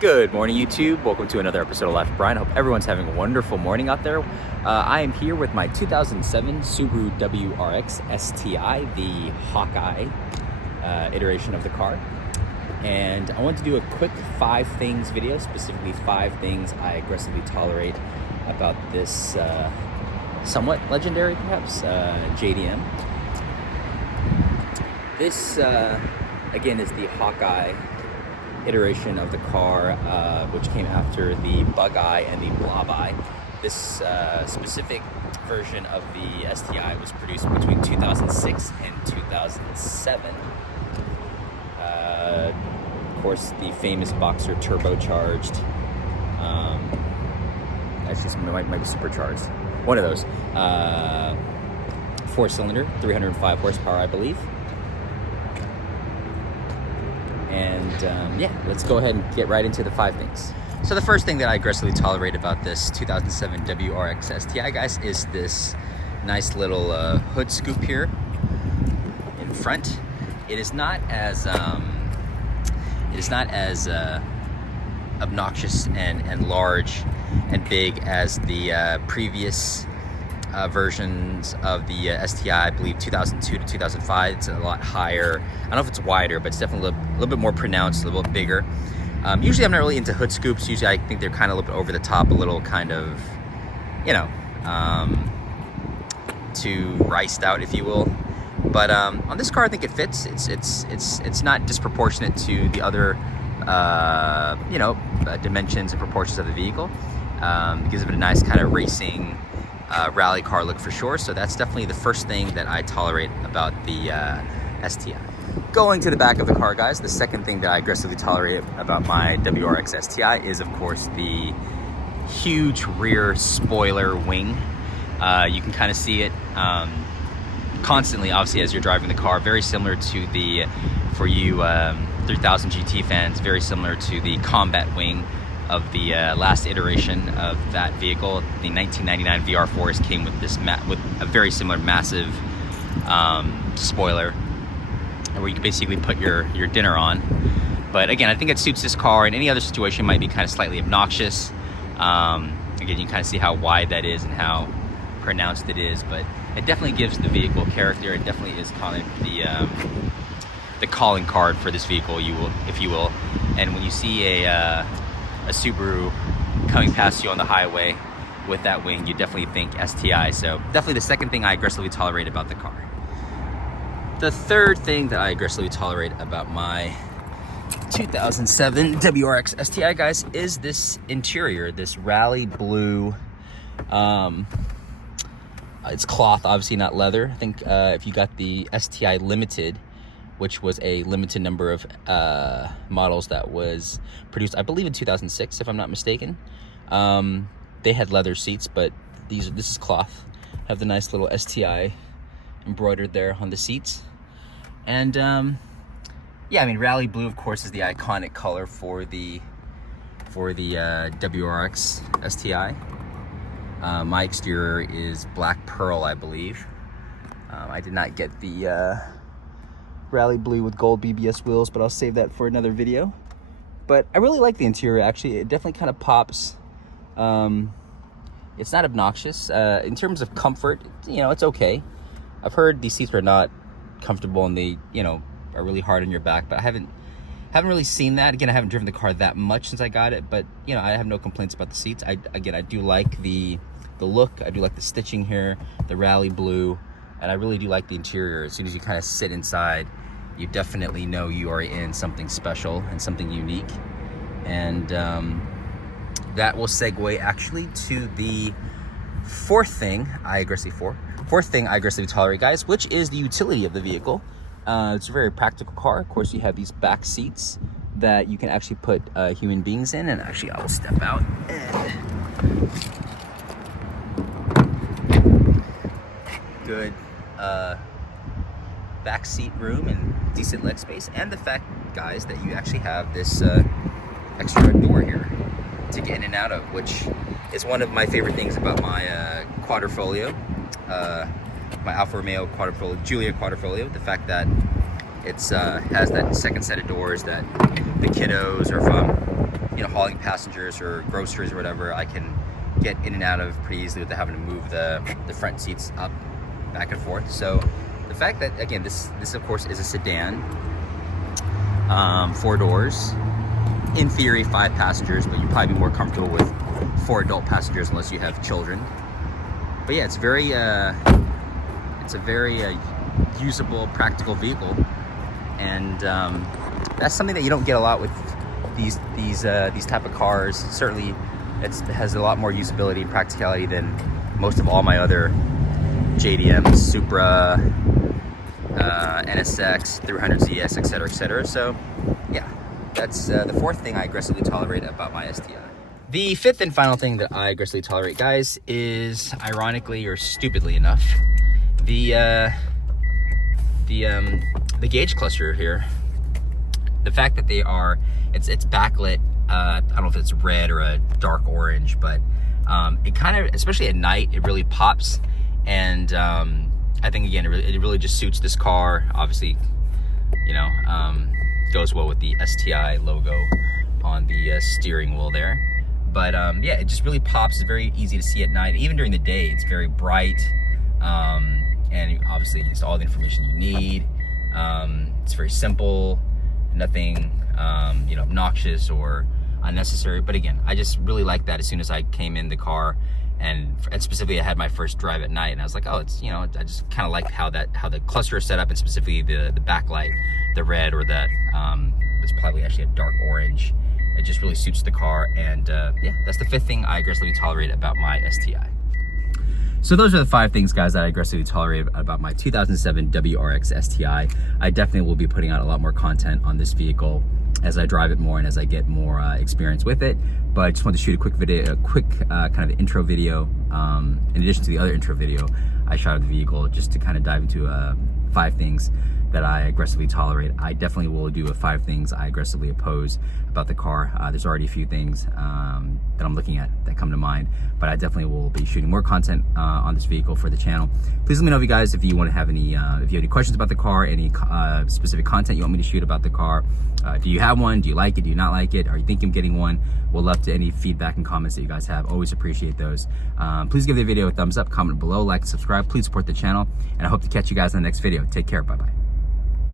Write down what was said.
Good morning, YouTube. Welcome to another episode of Life with Brian. I hope everyone's having a wonderful morning out there. I am here with my 2007 Subaru WRX STI, the Hawkeye iteration of the car. And I want to do a quick 5 things video, specifically 5 things I aggressively tolerate about this somewhat legendary, perhaps, JDM. This, again, is the Hawkeye iteration of the car, which came after the Bug Eye and the Blob Eye. This specific version of the STI was produced between 2006 and 2007. Of course, the famous Boxer turbocharged, actually might be supercharged, one of those, 4-cylinder, 305 horsepower, I believe. And yeah, let's go ahead and get right into the 5 things. So the first thing that I aggressively tolerate about this 2007 WRX STI, guys, is this nice little hood scoop here in front. It is not as obnoxious and large and big as the previous versions of the STI, I believe 2002 to 2005. It's a lot higher. I don't know if it's wider, but it's definitely a little bit more pronounced, a little bit bigger. Usually I'm not really into hood scoops. Usually I think they're kind of a little bit over the top, a little kind of, you know, too riced out, if you will. But on this car, I think it fits. It's not disproportionate to the other, dimensions and proportions of the vehicle. It gives it a nice kind of racing rally car look for sure. So that's definitely the first thing that I tolerate about the STI. Going to the back of the car, guys, the second thing that I aggressively tolerate about my WRX STI is, of course, the huge rear spoiler wing. You can kind of see it constantly, obviously, as you're driving the car. Very similar to the, for you 3000 GT fans, very similar to the combat wing of the last iteration of that vehicle. The 1999 VR4s came with this with a very similar massive spoiler, where you can basically put your dinner on. But again, I think it suits this car. In any other situation, it might be kind of slightly obnoxious. Again, you can kind of see how wide that is and how pronounced it is, but it definitely gives the vehicle character. It definitely is kind of the calling card for this vehicle, if you will. And when you see a Subaru coming past you on the highway with that wing, you definitely think STI. So definitely the second thing I aggressively tolerate about the car. The third thing that I aggressively tolerate about my 2007 WRX STI, guys, is this interior, this rally blue. It's cloth, obviously not leather. I think if you got the STI Limited, which was a limited number of models that was produced, I believe in 2006, if I'm not mistaken. They had leather seats, but this is cloth. Have the nice little STI embroidered there on the seats. And yeah, I mean, rally blue, of course, is the iconic color for the WRX STI. My exterior is black pearl, I believe. I did not get the rally blue with gold BBS wheels, but I'll save that for another video. But I really like the interior, actually. It definitely kind of pops. It's not obnoxious. In terms of comfort, it's okay. I've heard these seats are not comfortable and they, are really hard on your back, but I haven't really seen that. Again, I haven't driven the car that much since I got it, but I have no complaints about the seats. I do like the look. I do like the stitching here, the rally blue, and I really do like the interior. As soon as you kind of sit inside, you definitely know you are in something special and something unique. And that will segue actually to the fourth thing I aggressively tolerate, guys, which is the utility of the vehicle. It's a very practical car. Of course, you have these back seats that you can actually put human beings in. And actually, I will step out and good back seat room and decent leg space. And the fact, guys, that you actually have this extra door here to get in and out of, which is one of my favorite things about my Quadrifoglio, my Alfa Romeo Quadrifoglio, Giulia Quadrifoglio. The fact that it's has that second set of doors that the kiddos, or if I'm you know, hauling passengers or groceries or whatever, I can get in and out of pretty easily without having to move the front seats up, back and forth. So the fact that, again, this of course is a sedan, 4 doors, in theory 5 passengers, but you'd probably be more comfortable with 4 adult passengers unless you have children. But yeah, it's a very usable, practical vehicle, and that's something that you don't get a lot with these type of cars. Certainly, it has a lot more usability and practicality than most of all my other JDMs, Supra, NSX, 300ZS, etc., etc. So, yeah, that's the 4th thing I aggressively tolerate about my STI. The 5th and final thing that I aggressively tolerate, guys, is, ironically or stupidly enough, the gauge cluster here. The fact that it's backlit. I don't know if it's red or a dark orange, but it kind of, especially at night, it really pops. And I think, again, it really just suits this car. Obviously, you know, goes well with the STI logo on the steering wheel there. But yeah, it just really pops. It's very easy to see at night. Even during the day, it's very bright. And obviously, it's all the information you need. It's very simple, nothing, you know, obnoxious or unnecessary. But again, I just really like that. As soon as I came in the car, and specifically I had my first drive at night, and I was like, oh, it's, you know, I just kind of like how the cluster is set up, and specifically the backlight, the red, or that it's probably actually a dark orange. It just really suits the car. And yeah, that's the 5th thing I aggressively tolerate about my STI. So those are the 5 things, guys, that I aggressively tolerate about my 2007 WRX STI. I definitely will be putting out a lot more content on this vehicle as I drive it more and as I get more experience with it. But I just wanted to shoot a quick video, kind of intro video, in addition to the other intro video I shot of the vehicle, just to kind of dive into 5 things that I aggressively tolerate. I definitely will do 5 things I aggressively oppose about the car. There's already a few things that I'm looking at that come to mind, but I definitely will be shooting more content on this vehicle for the channel. Please let me know, if you guys, if you want to have any, if you have any questions about the car, any specific content you want me to shoot about the car. Do you have one? Do you like it? Do you not like it? Are you thinking of getting one? We'll love to any feedback and comments that you guys have. Always appreciate those. Please give the video a thumbs up, comment below, like, subscribe. Please support the channel, and I hope to catch you guys in the next video. Take care. Bye-bye.